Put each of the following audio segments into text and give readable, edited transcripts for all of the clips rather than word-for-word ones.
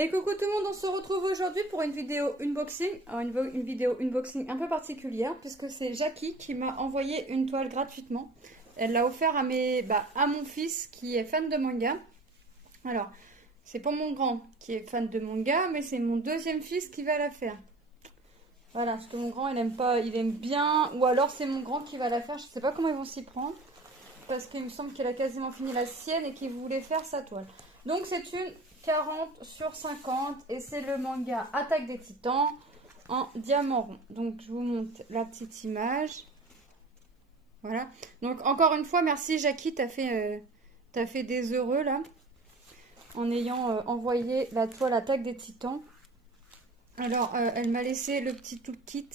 Et coucou tout le monde, on se retrouve aujourd'hui pour une vidéo unboxing. Alors une vidéo unboxing un peu particulière puisque c'est Jackie qui m'a envoyé une toile gratuitement. Elle l'a offert à mon fils qui est fan de manga. Alors, c'est pas mon grand qui est fan de manga, mais c'est mon deuxième fils qui va la faire. Voilà, parce que mon grand il aime pas, il aime bien, ou alors c'est mon grand qui va la faire. Je sais pas comment ils vont s'y prendre parce qu'il me semble qu'il a quasiment fini la sienne et qu'il voulait faire sa toile. Donc c'est une 40/50 et c'est le manga Attaque des Titans en diamant rond. Donc je vous montre la petite image. Voilà. Donc encore une fois, merci Jackie, t'as fait des heureux là en ayant envoyé la toile Attaque des Titans. Alors elle m'a laissé le petit toolkit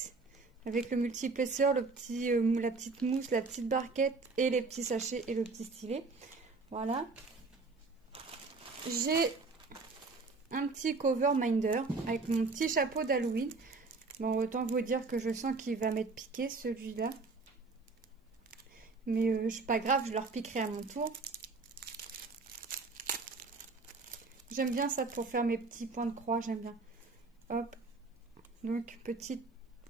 avec le multi-épaisseur, la petite mousse, la petite barquette et les petits sachets et le petit stylet. Voilà. J'ai un petit cover minder avec mon petit chapeau d'Halloween. Bon, autant vous dire que je sens qu'il va m'être piqué celui-là. Mais c'est pas grave, je leur piquerai à mon tour. J'aime bien ça pour faire mes petits points de croix, j'aime bien. Hop. Donc, petit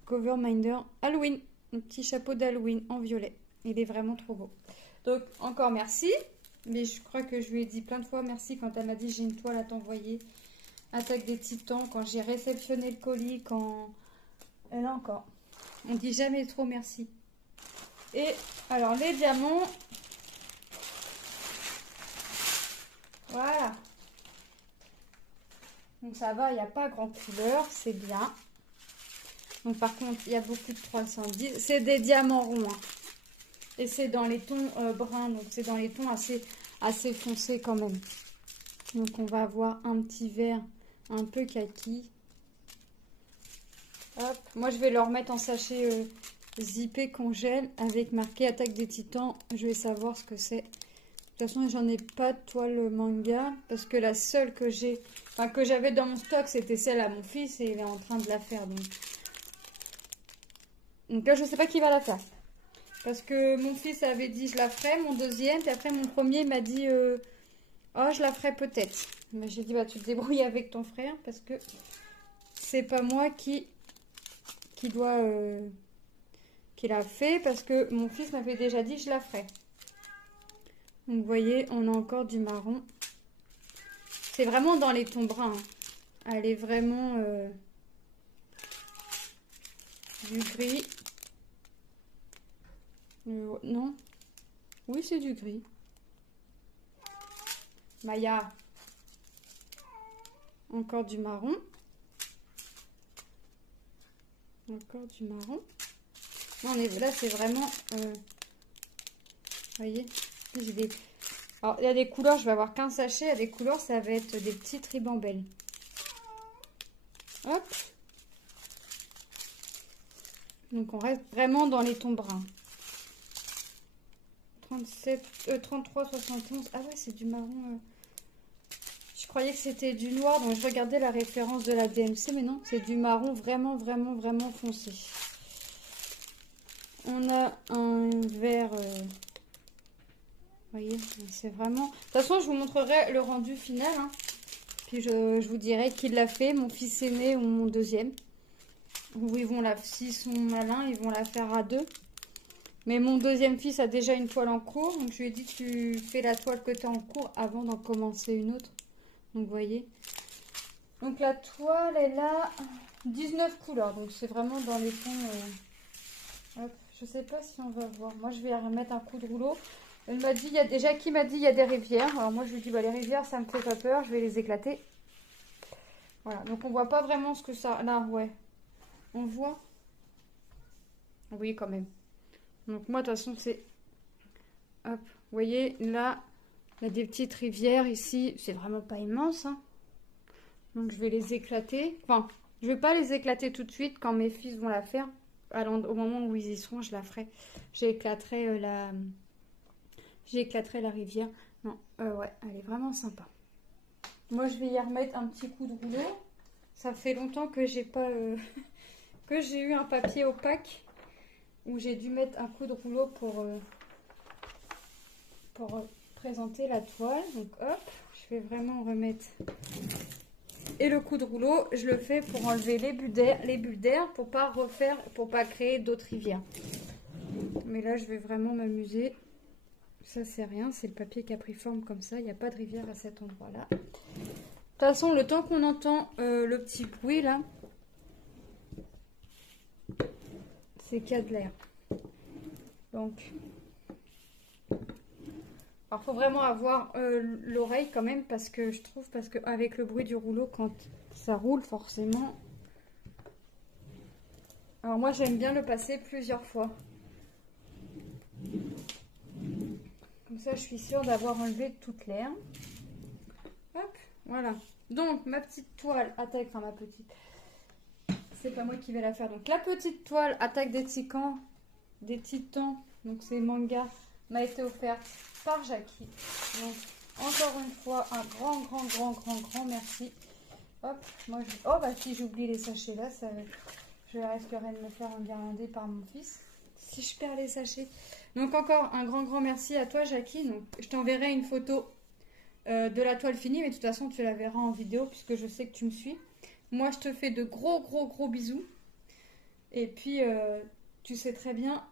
cover minder Halloween. Un petit chapeau d'Halloween en violet. Il est vraiment trop beau. Donc, encore merci. Mais je crois que je lui ai dit plein de fois merci quand elle m'a dit j'ai une toile à t'envoyer. Attaque des Titans, quand j'ai réceptionné le colis, quand... Et là encore, on dit jamais trop merci. Et alors les diamants, voilà. Donc ça va, il n'y a pas grand couleur, c'est bien. Donc par contre, il y a beaucoup de 310. C'est des diamants ronds. Hein. Et c'est dans les tons bruns, donc c'est dans les tons assez foncés quand même. Donc on va avoir un petit vert un peu kaki. Hop. Moi je vais le remettre en sachet zippé congèle avec marqué Attaque des Titans. Je vais savoir ce que c'est. De toute façon j'en ai pas de toile manga parce que la seule que j'ai, enfin que j'avais dans mon stock, c'était celle à mon fils et il est en train de la faire. Donc là je sais pas qui va la faire. Parce que mon fils avait dit je la ferai, mon deuxième, puis après mon premier m'a dit oh je la ferai peut-être. Mais j'ai dit bah tu te débrouilles avec ton frère parce que c'est pas moi qui l'a fait parce que mon fils m'avait déjà dit je la ferai. Donc vous voyez on a encore du marron. C'est vraiment dans les tons bruns. Hein. Elle est vraiment du gris. Non. Oui c'est du gris. Maya. Encore du marron. Encore du marron. Non, mais là, c'est vraiment... vous voyez, j'ai des... Alors, il y a des couleurs, je vais avoir qu'un sachet. Il y a des couleurs, ça va être des petites ribambelles. Hop. Donc, on reste vraiment dans les tons bruns. 33, 71. Ah ouais, c'est du marron... Je croyais que c'était du noir, donc je regardais la référence de la DMC, mais non, c'est du marron vraiment, vraiment, vraiment foncé. On a un vert, vous voyez, c'est vraiment... De toute façon, je vous montrerai le rendu final, hein. Puis je vous dirai qui l'a fait, mon fils aîné ou mon deuxième. Ou ils vont s'ils sont malins, ils vont la faire à deux. Mais mon deuxième fils a déjà une toile en cours, donc je lui ai dit tu fais la toile que tu as en cours avant d'en commencer une autre. Donc vous voyez, donc la toile elle a 19 couleurs, donc c'est vraiment dans les tons. Hop, je sais pas si on va voir. Moi je vais remettre un coup de rouleau. Elle m'a dit, Jackie m'a dit il y a des rivières. Alors moi je lui dis bah les rivières ça me fait pas peur, je vais les éclater. Voilà, donc on voit pas vraiment ce que ça. Là ouais, on voit. Oui quand même. Donc moi de toute façon c'est. Hop, vous voyez là. Il y a des petites rivières ici, c'est vraiment pas immense. Hein. Donc je vais les éclater. Enfin, je vais pas les éclater tout de suite quand mes fils vont la faire. Alors, au moment où ils y seront, je la ferai. J'éclaterai la rivière. Non, ouais, elle est vraiment sympa. Moi, je vais y remettre un petit coup de rouleau. Ça fait longtemps que j'ai pas que j'ai eu un papier opaque où j'ai dû mettre un coup de rouleau pour présenter la toile. Donc hop, je vais vraiment remettre Et le coup de rouleau, je le fais pour enlever les bulles d'air pour pas refaire, pour pas créer d'autres rivières. Mais là, je vais vraiment m'amuser. Ça, c'est rien, c'est le papier qui a pris forme comme ça. Il n'y a pas de rivière à cet endroit-là. De toute façon, le temps qu'on entend le petit bruit là, c'est qu'il y a de l'air. Donc, alors faut vraiment avoir l'oreille quand même parce que je trouve, parce que avec le bruit du rouleau quand ça roule forcément. Alors moi j'aime bien le passer plusieurs fois. Comme ça je suis sûre d'avoir enlevé toute l'air. Hop, voilà. Donc ma petite toile attaque, enfin ma petite, c'est pas moi qui vais la faire. Donc la petite toile attaque des titans, donc c'est manga, m'a été offerte par Jackie. Donc encore une fois un grand merci. Hop, moi je... Oh bah si j'oublie les sachets là, ça... je risquerais de me faire enguirlander par mon fils si je perds les sachets. Donc encore un grand merci à toi Jackie. Donc je t'enverrai une photo de la toile finie, mais de toute façon tu la verras en vidéo puisque je sais que tu me suis. Moi je te fais de gros bisous. Et puis tu sais très bien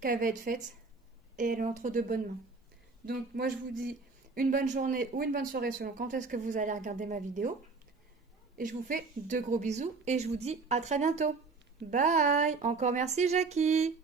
qu'elle va être faite et elle est entre de bonnes mains. Donc moi je vous dis une bonne journée ou une bonne soirée selon quand est-ce que vous allez regarder ma vidéo. Et je vous fais de gros bisous et je vous dis à très bientôt. Bye. Encore merci Jackie.